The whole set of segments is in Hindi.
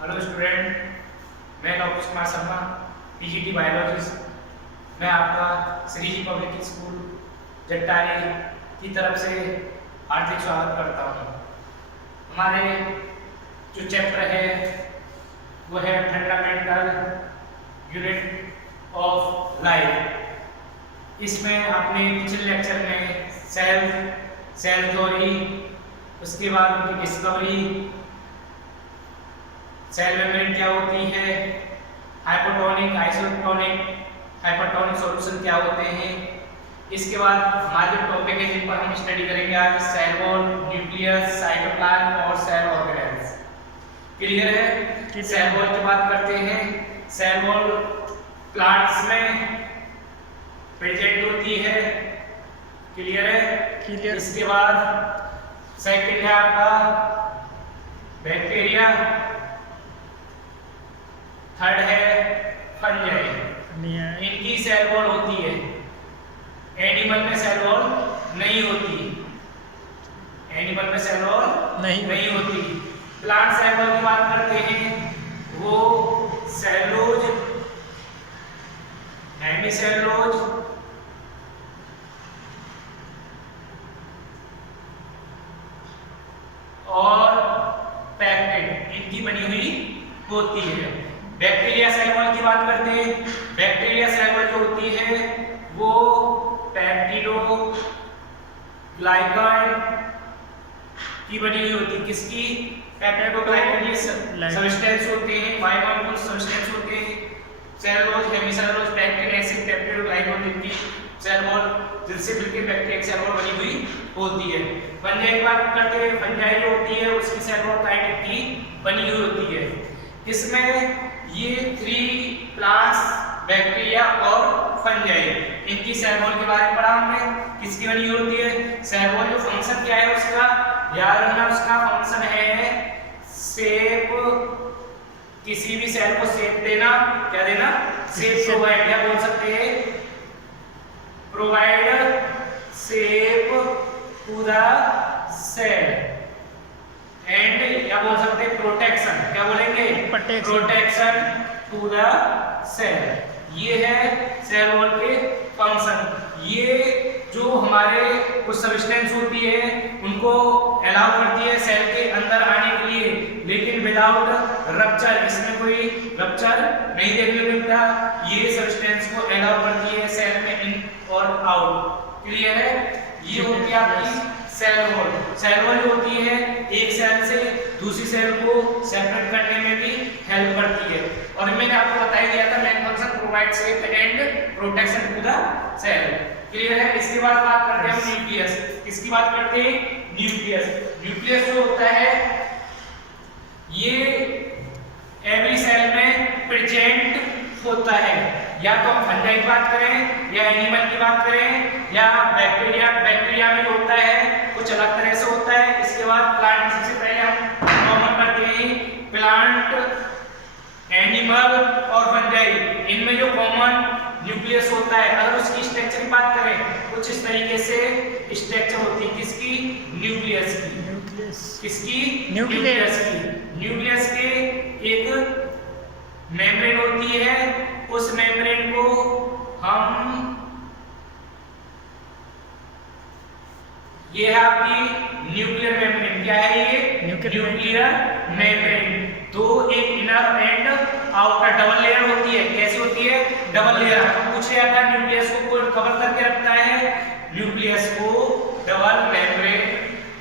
हेलो स्टूडेंट, मैं doctor Kumar Sharma, PGT biologist. मैं आपका श्री जी पब्लिक स्कूल जट्टारी की तरफ से हार्दिक स्वागत करता हूँ। हमारे जो चैप्टर है वो है फंडामेंटल यूनिट ऑफ लाइफ। इसमें आपने पिछले लेक्चर में सेल थ्योरी, उसके बाद उनकी डिस्कवरी, सेल मेम्ब्रेन क्या होती है, हाइपोटोनिक, आइसोटोनिक, हाइपरटोनिक सॉल्यूशन क्या होते हैं। इसके बाद हमारे जो टॉपिक है जिन पर हम स्टडी करेंगे आज, सेल वॉल, न्यूक्लियस, साइटोप्लाज्म और सेल ऑर्गेनेल्स। क्लियर है? सेल वॉल की बात करते हैं। सेल वॉल प्लांट्स में प्रेजेंट होती है। क्लियर है? क्लियर। इसके बाद सेकंड है आपका बैक्टीरिया, थर्ड है फंजाई। इनकी सेल वॉल होती है। एनिमल में सेल वॉल नहीं होती। एनिमल में सेल वॉल नहीं होती। प्लांट सेल वॉल की बात करते हैं, वो सेलुलोज, हेमीसेलुलोज, और पैक्टिन, इनकी बनी हुई होती है। बैक्टीरिया सेल वॉल की बात करते हैं। बैक्टीरिया सेल वॉल जो होती है वो पेप्टिडोग्लाइकन की बनी हुई होती है। किसकी? पेप्टिडोग्लाइकन ये सब्सटेंस होते हैं, बायोमॉलिक्यूल सब्सटेंस होते हैं। Cellulose, hemicellulose, pectin, acid, peptidoglycan, इनकी सेल वॉल जिनसे मिलकर बैक्टीरिया सेल वॉल बनी हुई होती है। फंजाई की बात करते हैं। फंजाई जो होती है उसकी सेल वॉल काइटिन की बनी हुई होती है। इसमें ये थ्री प्लांट्स, बैक्टीरिया और फंजाई, इनकी सेल वॉल के बारे में पढ़ा हमने। किसकी बनी होती है सेल वॉल? जो फंक्शन क्या है उसका याद रखना। उसका फंक्शन है शेप, किसी भी सेल को शेप देना। क्या देना? Shape provide. या बोल सकते हैं provide shape to the cell and, क्या बोल सकते हैं प्रोटेक्शन। क्या बोलेंगे? Protection to the cell. ये है सेल वॉल के फंक्शन। ये जो हमारे कुछ सब्सटेंस होती है उनको अलाउ करती है सेल के अंदर आने के लिए, लेकिन विदाउट रप्चर। इसमें कोई रप्चर नहीं देखने को मिलता। ये सब्सटेंस को अलाउ करती है सेल में इन और आउट। क्लियर है? ये होती है आपकी सेल वॉल। सेल वॉल होती है एक सेल से दूसरी सेल को सेपरेट करने में भी हेल्प करती है। और मैंने आपको बता ही दिया था main function provide shape and protection to the cell. Clear है? इसके बाद बात करते हैं न्यूक्लियस। किसकी बात करते हैं? न्यूक्लियस। न्यूक्लियस जो होता है ये एवरी सेल में प्रेजेंट होता है। या तो हम फंजाई की बात करें या एनिमल की बात करें या बैक्टीरिया में जो होता है कुछ अलग तरह से होता है। इसके बाद प्लांट, सबसे पहले हम कॉमन करते हैं प्लांट, एनिमल और फंजाई। इनमें जो कॉमन न्यूक्लियस होता है, अगर उसकी स्ट्रक्चर की बात करें कुछ इस तरीके से स्ट्रक्चर होती है। किसकी? न्यूक्लियस की। किसकी? न्यूक्लियस की। न्यूक्लियस के एक मेम्ब्रेन होती है। उस मेम्ब्रेन को हम, ये है आपकी न्यूक्लियर मेम्ब्रेन। क्या है ये? Nuclear membrane. तो एक inner and outer double layer होती है। कैसी होती है? Double layer. पूछे जाता है न्यूक्लियस को कौन कवर करके रखता है? न्यूक्लियस को double membrane,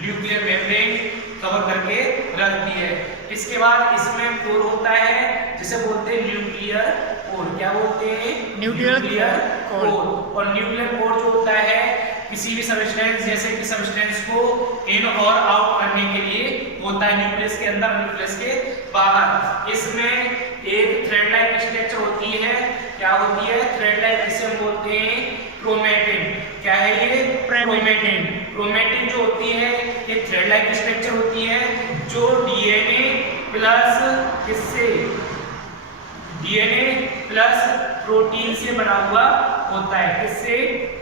nuclear membrane cover करके रखती है। इसके बाद इसमें कोर होता है जिसे बोलते हैं न्यूक्लियर कोर। क्या बोलते हैं? Nuclear core. और न्यूक्लियर कोर जो होता है किसी भी सब्सटेंस, जैसे कि सब्सटेंस को इन और आउट करने के लिए होता है न्यूक्लियस के अंदर, न्यूक्लियस के बाहर। इसमें एक थ्रेड लाइक स्ट्रक्चर होती है। क्या होती है? थ्रेड लाइक, जिसे हम बोलते हैं क्रोमेटिन। क्या है ये? क्रोमेटिन। क्रोमेटिन जो होती है ये थ्रेड लाइक स्ट्रक्चर होती है जो डीएनए प्लस किससे? डीएनए प्लस प्रोटीन से बना हुआ होता है। किससे?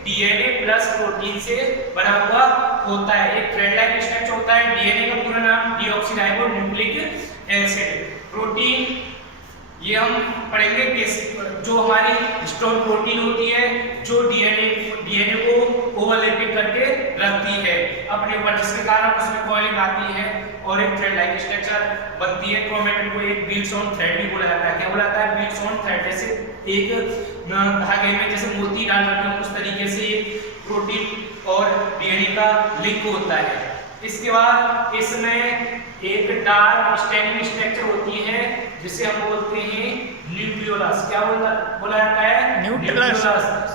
डीएनए प्लस प्रोटीन से बना हुआ होता है। एक थ्रेड लाइक स्ट्रक्चर होता है। डीएनए का पूरा नाम डीऑक्सीराइबो न्यूक्लिक एसिड। प्रोटीन ये हम पढ़ेंगे कि जो हमारी स्टोन प्रोटीन होती है जो डीएनए को ओवरलैपिंग करके रखती है अपने ऊपर, जिसके कारण उसमें कॉइलिंग आती है और एक थ्रेड लाइक स्ट्रक्चर बनती है। क्रोमेटिन को एक बीट्स ऑन थ्रेड भी बोला जाता है। क्या बोला जाता है? Beads on thread. जैसे एक धागे में जैसे मोती डाल रखते हैं उस तरीके से प्रोटीन और डीएनए का लिंक होता है। इसके बाद इसमें एक डार्क स्टेनिंग स्ट्रक्चर होती है जिसे हम बोलते हैं न्यूक्लियोलस। क्या बोला जाता है? न्यूक्लियोलस।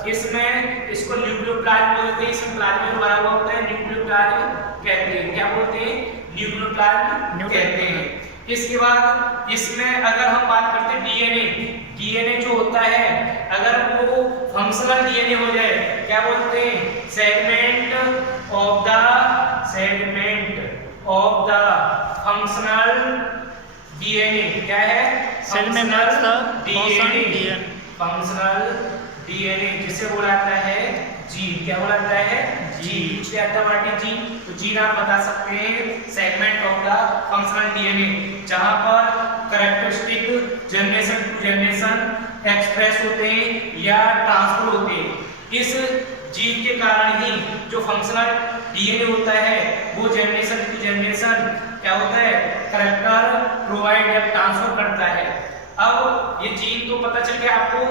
इसमें इसको न्यूक्लियोप्लाज्म बोलते हैं। इसमें प्लाज्मा भरा हुआ होता है, न्यूक्लियोप्लाज्म कहते हैं। क्या बोलते हैं? न्यूक्लियोप्लाज्म कहते हैं। इसके बाद इसमें अगर हम बात करते हैं डीएनए जो होता है अगर वो फंक्शनल डीएनए हो जाए, क्या बोलते हैं? Segment of the functional DNA. क्या है? फंक्शनल डीएनए जिसे बोला जाता है जीन। क्या बोला जाता है? जीन। जीन तो जीन आप बता सकते हैं segment of the functional DNA जहां पर characteristic generation to generation express होते हैं या ट्रांसफर होते हैं। इस जीन के कारण ही जो फंक्शनल डीएनए होता है वो जनरेशन टू जनरेशन क्या होता है? कैरेक्टर प्रोवाइड या ट्रांसफर करता है। अब ये जीन तो पता चल गया आपको।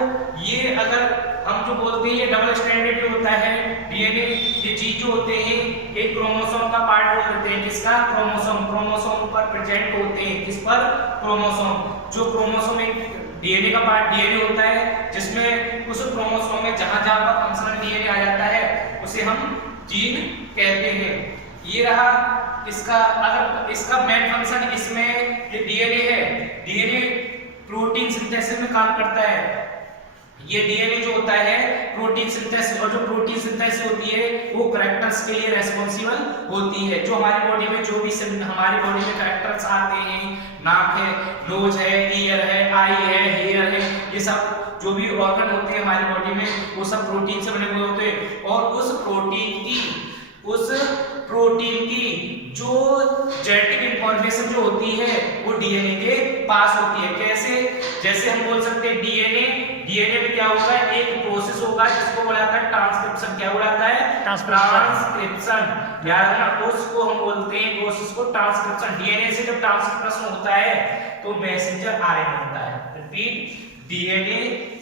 ये अगर हम जो बोलते हैं ये डबल स्ट्रैंडेड जो होता है डीएनए, ये जीन जो होते हैं एक क्रोमोसोम का पार्ट बोल देते हैं। किसका? क्रोमोसोम पर प्रेजेंट होते हैं। किस पर? क्रोमोसोम। जो क्रोमोसोम एक डीएनए का पार्ट डीएनए होता है जिसमें उस क्रोमोसोम में जहां जहां पर फंक्शनल डीएनए आ जाता है उसे हम जीन कहते हैं। ये रहा इसका। अगर इसका मेन फंक्शन इसमें ये डीएनए है, डीएनए प्रोटीन सिंथेसिस में काम करता है। ये डीएनए जो होता है प्रोटीन सिंथेसिस, और जो प्रोटीन सिंथेसिस होती है वो कैरेक्टर्स के लिए रेस्पॉन्सिबल होती है। जो हमारी बॉडी में जो भी हमारी बॉडी में कैरेक्टर्स आते हैं, नाक है, नोज है, ईयर है, आई है, हेयर है, ये सब जो भी ऑर्गन होते हैं हमारी बॉडी में वो सब प्रोटीन से बने हुए होते हैं। और उस प्रोटीन की जो जेनेटिक इंफॉर्मेशन जो होती है वो डीएनए के पास होती है। कैसे? जैसे हम बोल सकते हैं डीएनए में क्या होगा? एक प्रोसेस होगा जिसको बोला जाता है ट्रांसक्रिप्शन। क्या बोला जाता है? ट्रांसक्रिप्शन। याद रखना उसको हम बोलते हैं प्रोसेस को ट्रांसक्रिप्शन। डीएनए से जब ट्रांसक्रिप्शन होता है तो मैसेंजर आरएनए होता है। रिपीट, डीएनए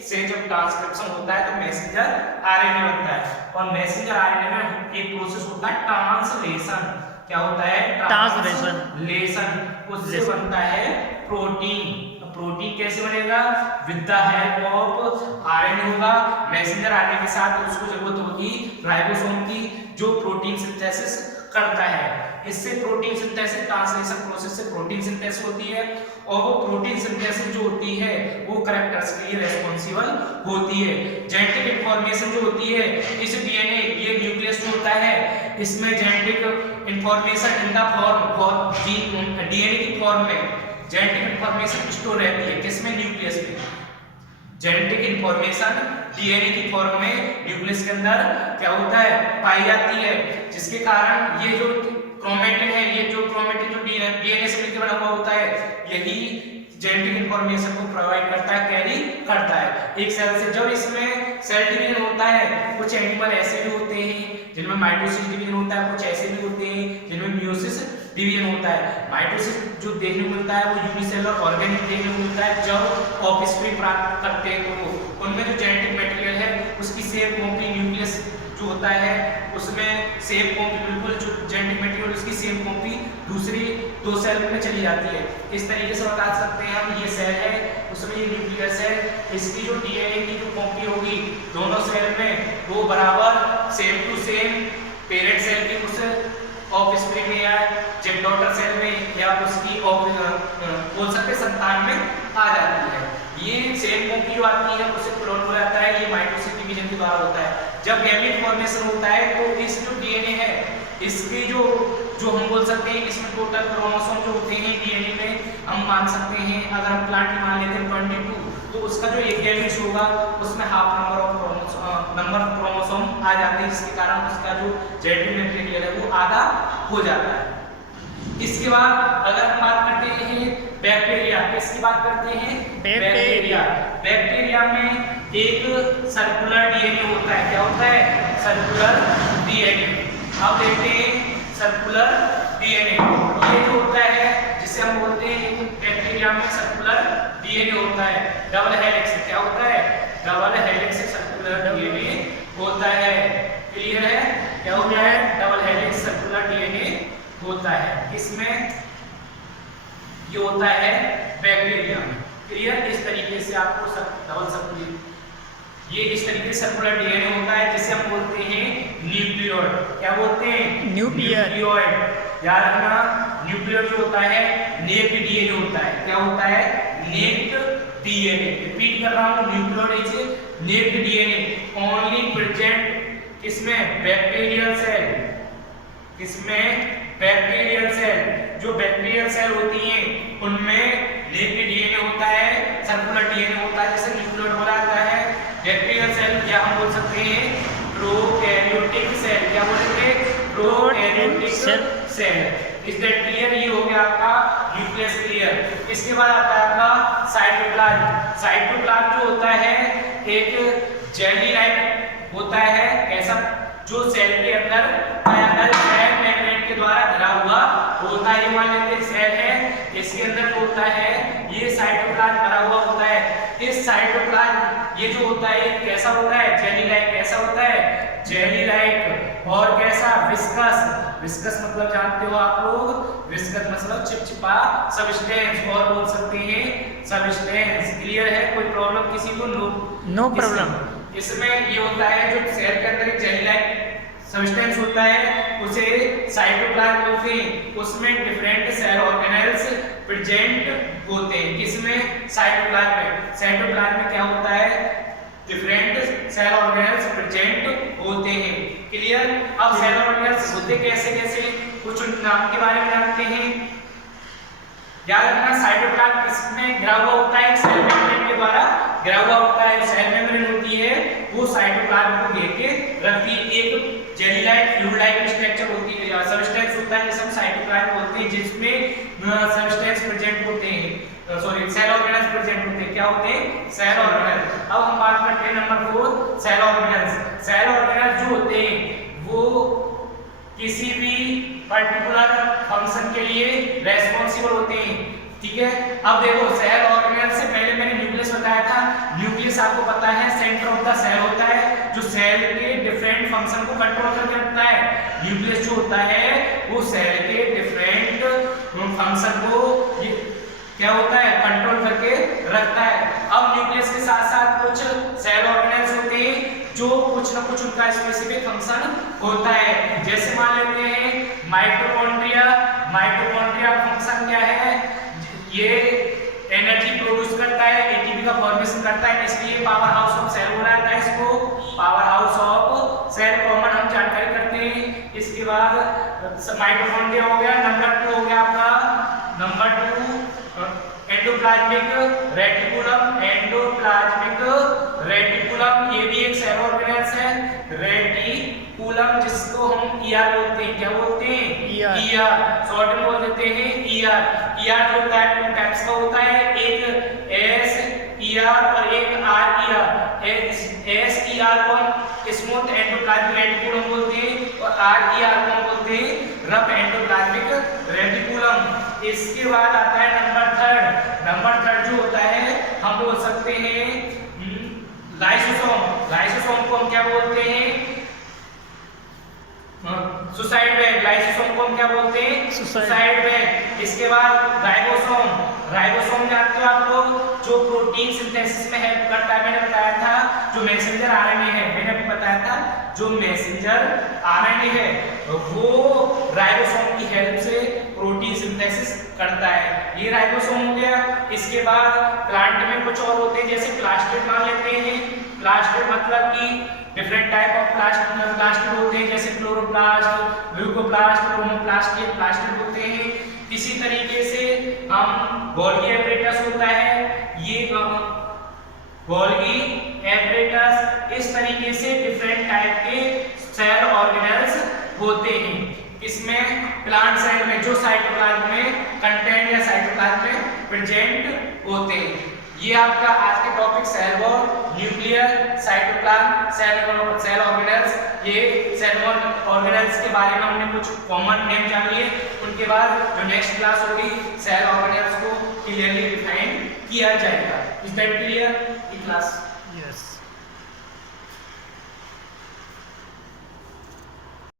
से जब ट्रांसक्रिप्शन होता है तो मैसेंजर आरएनए बनता है। और मैसेंजर आरएनए में एक प्रोसेस होता है ट्रांसलेशन। क्या होता है? ट्रांसलेशन। उससे बनता है प्रोटीन। प्रोटीन कैसे बनेगा? With the help of RNA होगा। मैसेंजर आरएनए के साथ उसको जरूरत होगी राइबोसोम की जो प्रोटीन सिंथेसिस करता है। इससे प्रोटीन सिंथेसिस ट्रांसलेशन प्रोसेस से प्रोटीन सिंथेसिस होती है। और वो प्रोटीन सिंथेसिस जो होती है वो कैरेक्टर्स के लिए रेस्पॉन्सिबल होती है। जेनेटिक इंफॉर्मेशन जो होती है इस डीएनए ये न्यूक्लियस होता है, इसमें genetic information in the form DNA की फॉर्म में जेनेटिक इंफॉर्मेशन स्टोर रहती है। किसमें? न्यूक्लियस में। जेनेटिक इंफॉर्मेशन डीएनए की फॉर्म में न्यूक्लियस के अंदर क्या होता है? पाई जाती है, जिसके कारण ये जो क्रोमेटिन है, ये जो क्रोमेटिन जो डीएनए से मिलकर बना हुआ होता है, यही जेनेटिक इंफॉर्मेशन को प्रोवाइड करता है, कैरी करता है एक सेल से। जब इसमें सेल डिवीजन होता है, कुछ एनिमल ऐसे भी होते हैं जिनमें माइटोसिस डिवीजन होता है, कुछ ऐसे भी होते हैं जिनमें मियोसिस डिवीजन होता है। माइटोसिस जो देखने को मिलता है वो यूनिसेलुलर ऑर्गेनिक देखने को मिलता है। जब ऑफस्प्रिंग प्राप्त करते हैं तो उनमें जो जेनेटिक मटेरियल है उसकी सेम कॉपी न्यूक्लियस जो होता है उसमें सेम कॉपी बिल्कुल जो जेनेटिक मटेरियल उसकी सेम कॉपी दूसरी दो सेल में चली जाती है। इस तरीके से बता सकते हैं हम, ये सेल है उसमें ये न्यूक्लियस है, इसकी जो डीएनए की जो कॉपी होगी दोनों सेल में वो बराबर same to same parent cell की उस ऑफस्प्रिंग में या जब डॉटर सेल में या उसकी बोल सकते संतान में आ जाती है। ये सेल कॉपी जो आती है उसे क्लोन हो जाता है, ये माइटोसिस डिवीजन के द्वारा होता है। जब गैमेट फॉर्मेशन होता है तो इस जो डीएनए है इसके जो हम बोल सकते हैं इसमें टोटल क्रोमोसोम जो होते हैं डीएनए में हम मान सकते हैं, अगर हम प्लांट में मान लेते हैं 22 तो उसका जो एक गैमेट होगा उसमें हाफ नंबर ऑफ क्रोमोसोम आ जाते हैं, जिसके कारण उसका जो जेनेटिक मटेरियल है वो आधा हो जाता है। इसके बाद अगर हम बात करते हैं बैक्टीरिया, किसकी बात करते हैं? बैक्टीरिया। बैक्टीरिया में एक सर्कुलर डीएनए होता है, क्या होता है? Circular DNA. अब देखते हैं सर्कुलर डीएनए, ये जो होता है जिसे हम बोलते हैं बैक्टीरिया में सर्कुलर डीएनए होता है, डबल हेलिक्स। क्या होता है? डबल हेलिक्स सर्कुलर डीएनए होता है। क्लियर है? क्या होता है? डबल हेलिक्स सर्कुलर डीएनए होता है। किसमें? ये होता है बैक्टीरिया में। क्लियर? इस तरीके से आपको डबल सर्कुलर, ये इस तरीके से सर्कुलर डीएनए होता है जिसे हम बोलते हैं न्यूक्लियोइड। क्या बोलते हैं? न्यूक्लियोइड। याद रखना, न्यूक्लियोइड जो होता है नेक्ड डीएनए होता है। क्या होता है? Necked DNA. रिपीट कर रहा हूं, nucleoid is naked DNA only present किसमें? Bacterial cell. किसमें? Bacterial cell. जो बैक्टीरियल सेल होती हैं उनमें नेक्ड डीएनए होता है, सर्कुलर डीएनए होता है, जिसे न्यूक्लियोइड बोला जाता है। बैक्टीरियल सेल या हम बोल सकते हैं प्रोकैरियोटिक सेल। क्या बोलेंगे? Prokaryotic cell. Is that clear? ये हो गया आपका न्यूक्लियस। क्लियर? इसके बाद आता है आपका साइटोप्लाज्म। साइटोप्लाज्म जो होता है एक जेली लाइक होता है। कैसा? जो सेल के अंदर पाया जाता है, सेल मेम्ब्रेन के द्वारा घिरा हुआ होता है। ये मान लेते हैं सेल है, इसके अंदर होता है ये साइटोप्लाज्म भरा हुआ होता है। इस साइटोप्लाज्म ये जो होता है कैसा होता है? Jelly like. कैसा होता है? Jelly like. और कैसा? विस्कस। विस्कस मतलब जानते हो आप लोग, विस्कस मतलब चिपचिपा सब्सटेंस, और बोल सकते हैं सब्सटेंस। क्लियर है? कोई प्रॉब्लम किसी को? No problem. इसमें ये होता है जो सेल के अंदर एक जेली लाइक सब्सटेंस होता है उसे साइटोप्लाज्म बोलते हैं। उसमें डिफरेंट सेल ऑर्गेनेल्स प्रेजेंट होते हैं। किसमें? साइटोप्लाज्म में। साइटोप्लाज्म में क्या होता है? डिफरेंट सेल ऑर्गेनेल्स प्रेजेंट होते हैं। क्लियर? अब सेल ऑर्गेनेल्स होते कैसे कैसे, कुछ नाम के बारे में जानते हैं। याद रखना, साइटोप्लाज्म किसमें घिरा हुआ होता है? सेल मेम्ब्रेन के द्वारा घिरा हुआ होता है। सेल मेम्ब्रेन होती है वो साइटोप्लाज्म को घेर के रखती है। एक jelly like fluid like structure होती है, सब्सटेंस होता है जिसे हम साइटोप्लाज्म बोलते हैं, जिसमें सब्सटेंस प्रेजेंट होते हैं, सॉरी सेल ऑर्गेनेल्स प्रेजेंट होते हैं। क्या होते हैं? Cell organelles. अब हम बात करते हैं number 4 cell organelles. Cell organelles जो होते हैं वो किसी भी पर्टिकुलर फंक्शन के लिए रेस्पॉन्सिबल होते हैं। ठीक है? अब देखो, सेल ऑर्गेनेल से पहले मैंने न्यूक्लियस बताया था। न्यूक्लियस आपको पता है सेंटर ऑफ द सेल होता है, जो सेल के डिफरेंट फंक्शन को कंट्रोल करके रखता है। न्यूक्लियस जो होता है वो सेल के डिफरेंट फंक्शन को क्या होता है? कंट्रोल करके रखता है। अब न्यूक्लियस के साथ साथ कुछ सेल ऑर्गेनेल्स होते हैं जो कुछ ना कुछ उनका स्पेसिफिक फंक्शन होता है। जैसे मान लेते हैं माइटोकॉन्ड्रिया। माइटोकॉन्ड्रिया का फंक्शन क्या है? ये एनर्जी प्रोड्यूस करता है, एटीपी का फॉर्मेशन करता है, इसलिए पावर हाउस ऑफ सेल बोला जाता है इसको। Powerhouse of cell common हम जानकारी करते हैं। इसके बाद माइटोकॉन्ड्रिया हो गया। नंबर 2 हो गया आपका, number 2 endoplasmic reticulum. Endoplasmic reticulum ये भी एक सेल ऑर्गेनेल्स है। रेटिकुलम जिसको हम ईआर बोलते हैं। क्या बोलते हैं? ईआर। शॉर्ट में बोल देते हैं ईआर। ईआर जो टाइप टाइप्स का होता है, एक एस ईआर और एक आर ईआर। एस ईआर को हम स्मूथ एंडोप्लाज्मिक रेटिकुलम बोलते हैं और आर ईआर को हम बोलते हैं रफ एंडोप्लाज्मिक रेटिकुलम। इसके बाद आता है नंबर 3। नंबर 3 जो होता है हम बोल सकते हैं लाइसोसोम। लाइसोसोम को हम क्या बोलते हैं? Suicide bag. लाइसोसोम को हम क्या बोलते हैं? Suicide bag. इसके बाद राइबोसोम। राइबोसोम जानते हो आप लोग, जो प्रोटीन सिंथेसिस में हेल्प करता है। मैंने बताया था जो मैसेंजर आरएनए है, मैंने भी बताया था जो मैसेंजर आरएनए है वो राइबोसोम की हेल्प से प्रोटीन सिंथेसिस करता है। ये राइबोसोम हो गया। इसके बाद प्लांट में कुछ और होते हैं, जैसे प्लास्टिड मान लेते हैं। प्लास्टिड मतलब कि डिफरेंट टाइप ऑफ प्लास्टिड होते हैं, जैसे क्लोरोप्लास्ट, ल्यूकोप्लास्ट, क्रोमोप्लास्ट, ये प्लास्टिड होते हैं। इसी तरीके से हम गोल्गी एपरेटस होता है, ये गोल्गी एपरेटस। इस तरीके से डिफरेंट टाइप के सेल ऑर्गेनेल्स होते हैं। इसमें प्लांट सेल में जो साइटोप्लाज्म में कंटेंट या साइटोप्लाज्म में प्रेजेंट होते हैं। ये आपका आज के topic cell wall, nuclear, cytoplasm, cell organelles, ये सेल ऑर्गेनेल्स के बारे में हमने कुछ कॉमन नेम जान लिए। उनके बाद जो नेक्स्ट क्लास होगी सेल ऑर्गेनेल्स को क्लियरली डिफाइन किया जाएगा। Is that clear? Class? Yes.